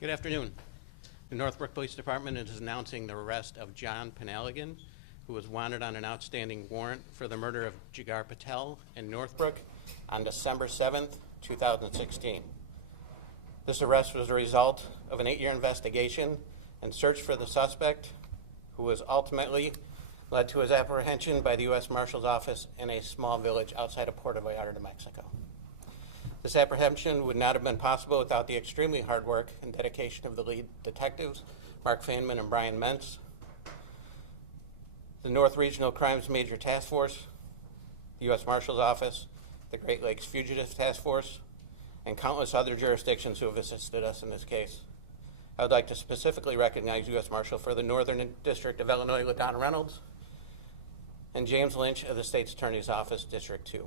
Good afternoon. The Northbrook Police Department is announcing the arrest of John Penelligan, who was wanted on an outstanding warrant for the murder of Jigar Patel in Northbrook on December 7th, 2016. This arrest was a result of an 8-year investigation and search for the suspect, who was ultimately led to his apprehension by the U.S. Marshal's Office in a small village outside of Puerto Vallarta, Mexico. This apprehension would not have been possible without the extremely hard work and dedication of the lead detectives, Mark Feynman and Brian Mentz, the North Regional Crimes Major Task Force, the U.S. Marshal's Office, the Great Lakes Fugitive Task Force, and countless other jurisdictions who have assisted us in this case. I would like to specifically recognize U.S. Marshal for the Northern District of Illinois, LaDonna Reynolds, and James Lynch of the State's Attorney's Office, District 2.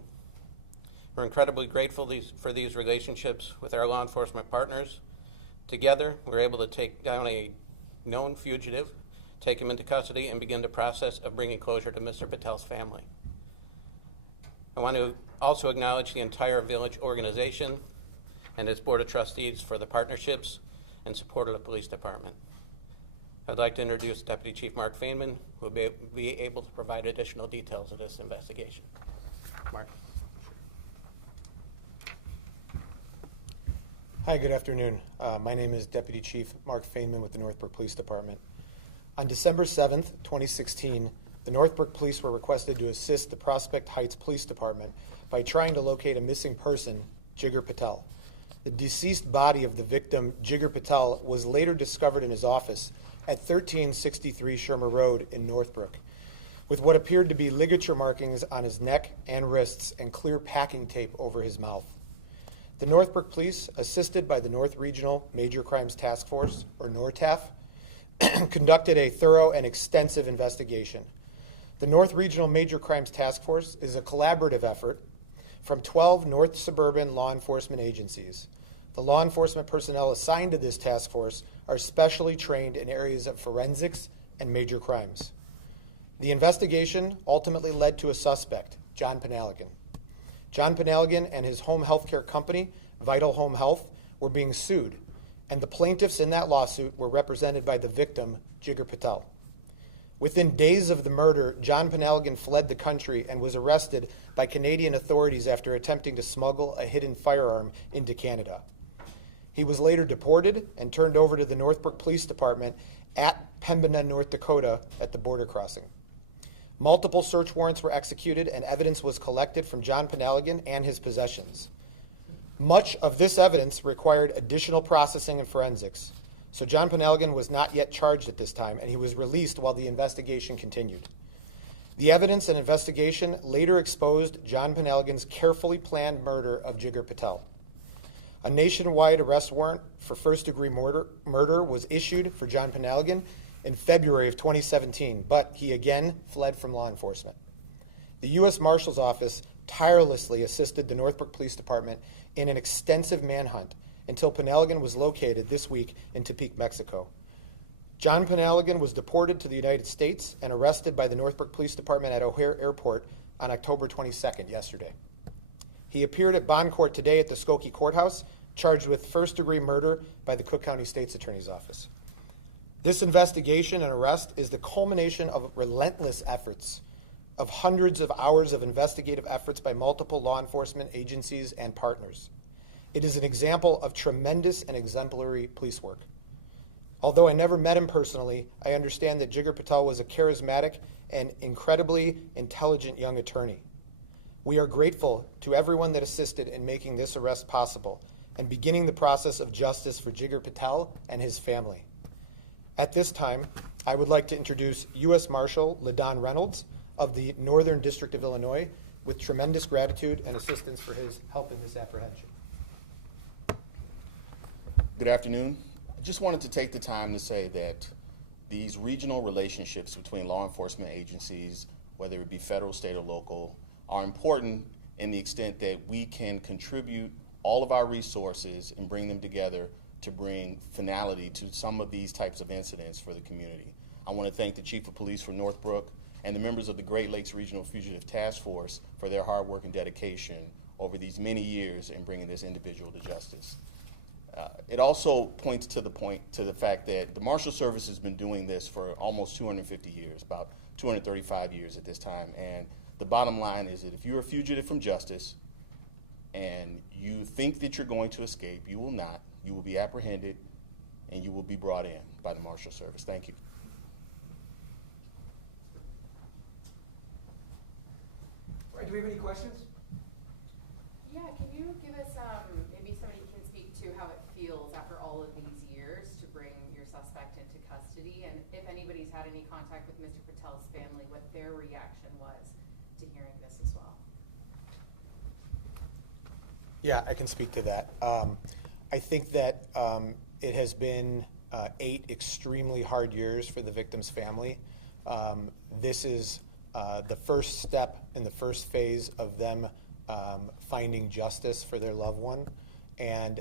We're incredibly grateful for these relationships with our law enforcement partners. Together, we're able to take down a known fugitive, take him into custody, and begin the process of bringing closure to Mr. Patel's family. I want to also acknowledge the entire village organization and its Board of Trustees for the partnerships and support of the police department. I'd like to introduce Deputy Chief Mark Feynman, who will be able to provide additional details of this investigation. Mark. Hi, good afternoon. My name is Deputy Chief Mark Feynman with the Northbrook Police Department. On December 7th, 2016, the Northbrook Police were requested to assist the Prospect Heights Police Department by trying to locate a missing person, Jigar Patel. The deceased body of the victim, Jigar Patel, was later discovered in his office at 1363 Shermer Road in Northbrook, with what appeared to be ligature markings on his neck and wrists and clear packing tape over his mouth. The Northbrook Police, assisted by the North Regional Major Crimes Task Force, or NORTAF, conducted a thorough and extensive investigation. The North Regional Major Crimes Task Force is a collaborative effort from 12 North Suburban law enforcement agencies. The law enforcement personnel assigned to this task force are specially trained in areas of forensics and major crimes. The investigation ultimately led to a suspect, John Penelligan. John Penelligan and his home health care company, Vital Home Health, were being sued, and the plaintiffs in that lawsuit were represented by the victim, Jigar Patel. Within days of the murder, John Penelligan fled the country and was arrested by Canadian authorities after attempting to smuggle a hidden firearm into Canada. He was later deported and turned over to the Northbrook Police Department at Pembina, North Dakota, at the border crossing. Multiple search warrants were executed and evidence was collected from John Penelligan and his possessions. Much of this evidence required additional processing and forensics, so John Penelligan was not yet charged at this time, and he was released while the investigation continued. The evidence and investigation later exposed John Penelligan's carefully planned murder of Jigar Patel. A nationwide arrest warrant for first-degree murder was issued for John Penelligan in February of 2017, but he again fled from law enforcement. The U.S. Marshal's Office tirelessly assisted the Northbrook Police Department in an extensive manhunt until Penelligan was located this week in Tepic, Mexico. John Penelligan was deported to the United States and arrested by the Northbrook Police Department at O'Hare Airport on October 22nd, yesterday. He appeared at bond court today at the Skokie Courthouse, charged with first-degree murder by the Cook County State's Attorney's Office. This investigation and arrest is the culmination of relentless efforts of hundreds of hours of investigative efforts by multiple law enforcement agencies and partners. It is an example of tremendous and exemplary police work. Although I never met him personally, I understand that Jigar Patel was a charismatic and incredibly intelligent young attorney. We are grateful to everyone that assisted in making this arrest possible and beginning the process of justice for Jigar Patel and his family. At this time, I would like to introduce U.S. Marshal LaDonna Reynolds of the Northern District of Illinois with tremendous gratitude and assistance for his help in this apprehension. Good afternoon. I just wanted to take the time to say that these regional relationships between law enforcement agencies, whether it be federal, state, or local, are important in the extent that we can contribute all of our resources and bring them together to bring finality to some of these types of incidents for the community. I want to thank the Chief of Police for Northbrook and the members of the Great Lakes Regional Fugitive Task Force for their hard work and dedication over these many years in bringing this individual to justice. It also points to the fact that the Marshal Service has been doing this for almost 250 years, about 235 years at this time. And the bottom line is that if you're a fugitive from justice and you think that you're going to escape, you will not. You will be apprehended and you will be brought in by the Marshal Service. Thank you. All right, do we have any questions? Yeah, can you give us, maybe somebody can speak to how it feels after all of these years to bring your suspect into custody, and if anybody's had any contact with Mr. Patel's family, what their reaction was to hearing this as well? Yeah, I can speak to that. I think that it has been 8 extremely hard years for the victim's family. This is the first step in the first phase of them finding justice for their loved one. And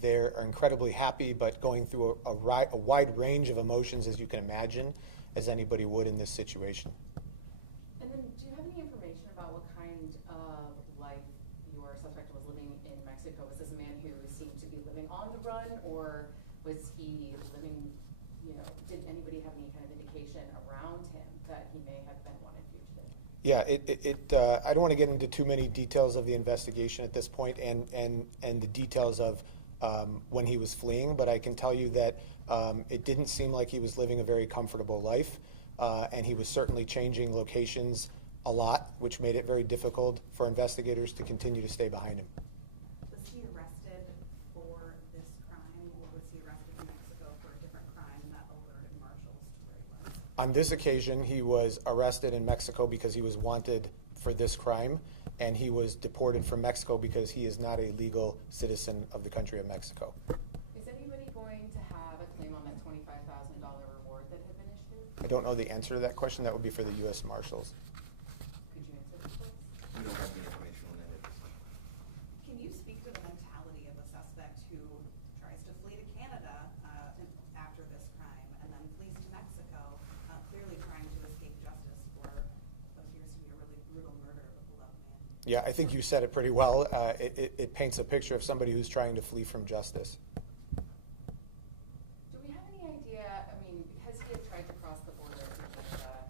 they're incredibly happy, but going through a wide range of emotions, as you can imagine, as anybody would in this situation. And then, do you have any information about what kind of life your suspect was living in Mexico? Was this a man who seemed to be living on the run, or was he living, did anybody have any kind of indication around him that he may have been wanted fugitive? Yeah, I don't want to get into too many details of the investigation at this point and the details of when he was fleeing, but I can tell you that it didn't seem like he was living a very comfortable life, and he was certainly changing locations a lot, which made it very difficult for investigators to continue to stay behind him. Was he arrested for this crime, or was he arrested in Mexico for a different crime that alerted marshals to where he was? On this occasion, he was arrested in Mexico because he was wanted for this crime, and he was deported from Mexico because he is not a legal citizen of the country of Mexico. Is anybody going to have a claim on that $25,000 reward that had been issued? I don't know the answer to that question. That would be for the U.S. Marshals. Could you answer this, please? We don't have any information on that at this time. Can you speak to the mentality of a suspect who tries to flee to Canada after this crime and then flees to Mexico, clearly trying to escape justice for what appears to be a really brutal murder of a beloved man? Yeah, I think you said it pretty well. It paints a picture of somebody who's trying to flee from justice. Do we have any idea, because he had tried to cross the border to Canada,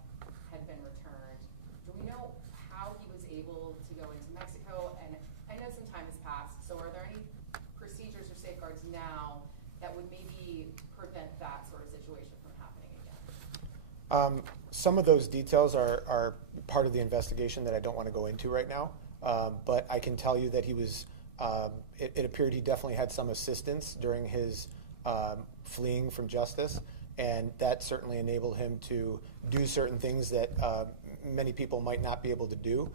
had been returned, do we know how he was able to go into Mexico? And I know some time has passed, so are there any procedures or safeguards now that would maybe prevent that sort of situation from happening again? Some of those details are part of the investigation that I don't want to go into right now, but I can tell you that he was, it appeared he definitely had some assistance during his fleeing from justice, and that certainly enabled him to do certain things that many people might not be able to do.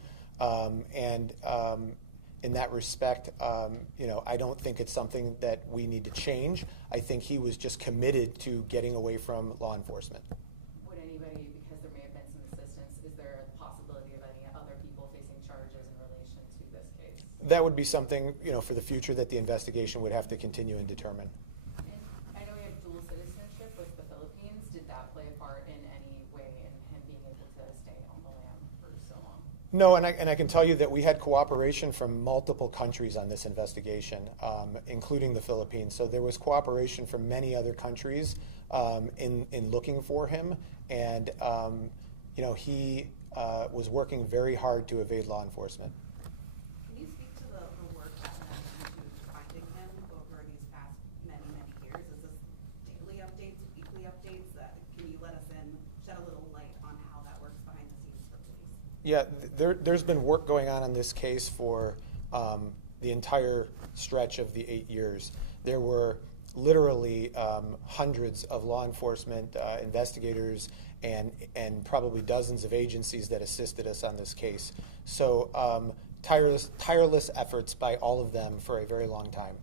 In that respect, I don't think it's something that we need to change. I think he was just committed to getting away from law enforcement. Would anybody, because there may have been some assistance, is there a possibility of any other people facing charges in relation to this case? That would be something, for the future that the investigation would have to continue and determine. And I know you have dual citizenship with the Philippines. Did that play a part in any way in him being able to stay on the land for so long? No, and I can tell you that we had cooperation from multiple countries on this investigation, including the Philippines. So there was cooperation from many other countries in looking for him, and he was working very hard to evade law enforcement. Can you speak to the work that went into finding him over these past many, many years? Is this daily updates, weekly updates? Can you let us shed a little light on how that works behind the scenes for police? Yeah, there's been work going on this case for the entire stretch of the 8 years. There were literally hundreds of law enforcement investigators and probably dozens of agencies that assisted us on this case. So tireless efforts by all of them for a very long time.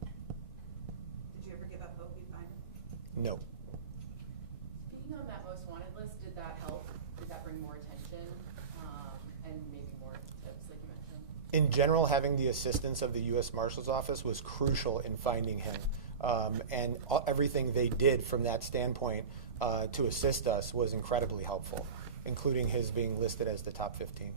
Did you ever give up hope you'd find him? No. Being on that most wanted list, did that help? Did that bring more attention and maybe more tips, like you mentioned? In general, having the assistance of the U.S. Marshal's Office was crucial in finding him. And everything they did from that standpoint to assist us was incredibly helpful, including his being listed as the top 15.